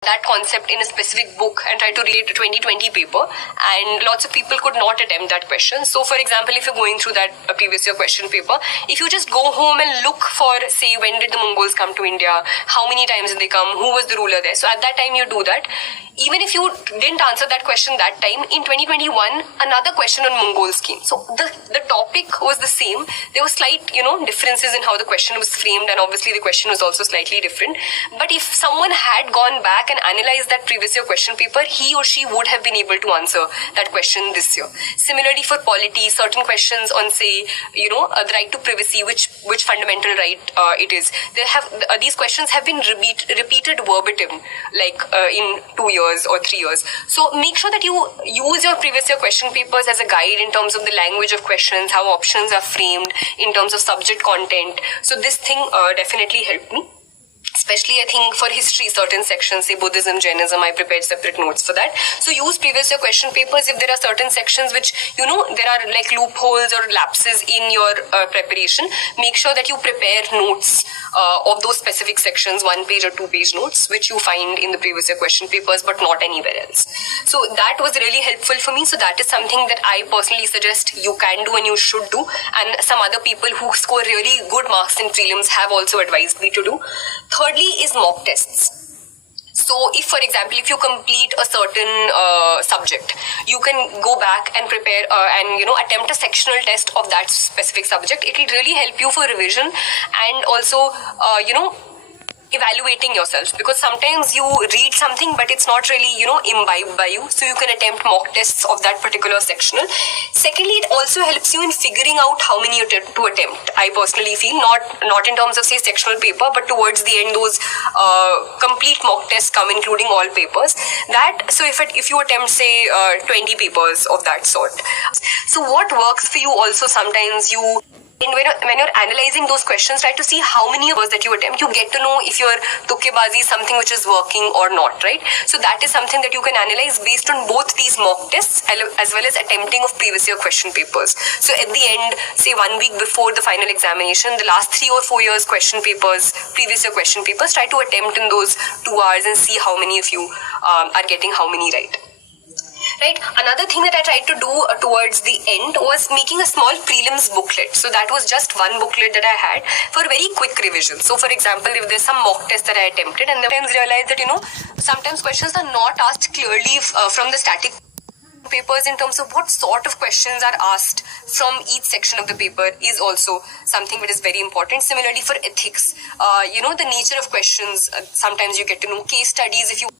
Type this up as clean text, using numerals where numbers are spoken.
that concept in a specific book and try to relate to 2020 paper, and lots of people could not attempt that question. So for example, if you're going through that previous year question paper, if you just go home and look for, say, when did the Mongols come to India, how many times did they come, who was the ruler there, so at that time you do that. Even if you didn't answer that question that time, in 2021 another question on Mongols came, so the topic was the same. There were slight differences in how the question was framed, and obviously the question was also slightly different. But if someone had gone back and analyze that previous year question paper, he or she would have been able to answer that question this year. Similarly, for polity, certain questions on, say, the right to privacy, which fundamental right it is. These questions have been repeated verbatim, like in 2 years or 3 years. So make sure that you use your previous year question papers as a guide in terms of the language of questions, how options are framed, in terms of subject content. So this thing definitely helped me. Especially, I think, for history, certain sections, say Buddhism, Jainism, I prepared separate notes for that. So use previous year question papers if there are certain sections which, there are like loopholes or lapses in your preparation. Make sure that you prepare notes of those specific sections, 1-page or 2-page notes, which you find in the previous year question papers, but not anywhere else. So that was really helpful for me. So that is something that I personally suggest you can do and you should do. And some other people who score really good marks in prelims have also advised me to do. Thirdly is mock tests. So if, for example, if you complete a certain subject, you can go back and prepare and attempt a sectional test of that specific subject. It will really help you for revision and also evaluating yourself, because sometimes you read something but it's not really imbibed by you, so you can attempt mock tests of that particular sectional. Secondly, it also helps you in figuring out how many to attempt. I personally feel not in terms of, say, sectional paper, but towards the end those complete mock tests come, including all papers. So if you attempt, say, 20 papers of that sort, so what works for you also, sometimes when you're analyzing those questions, try to see how many of those that you attempt. You get to know if your tukkebazi is something which is working or not, right? So that is something that you can analyze based on both these mock tests as well as attempting of previous year question papers. So at the end, say 1 week before the final examination, the last 3 or 4 years question papers, previous year question papers, try to attempt in those 2 hours and see how many of you are getting how many right. Right. Another thing that I tried to do towards the end was making a small prelims booklet. So that was just one booklet that I had for very quick revision. So for example, if there's some mock test that I attempted and then I realized that, sometimes questions are not asked clearly from the static papers in terms of what sort of questions are asked from each section of the paper is also something that is very important. Similarly for ethics, the nature of questions, sometimes you get to know case studies if you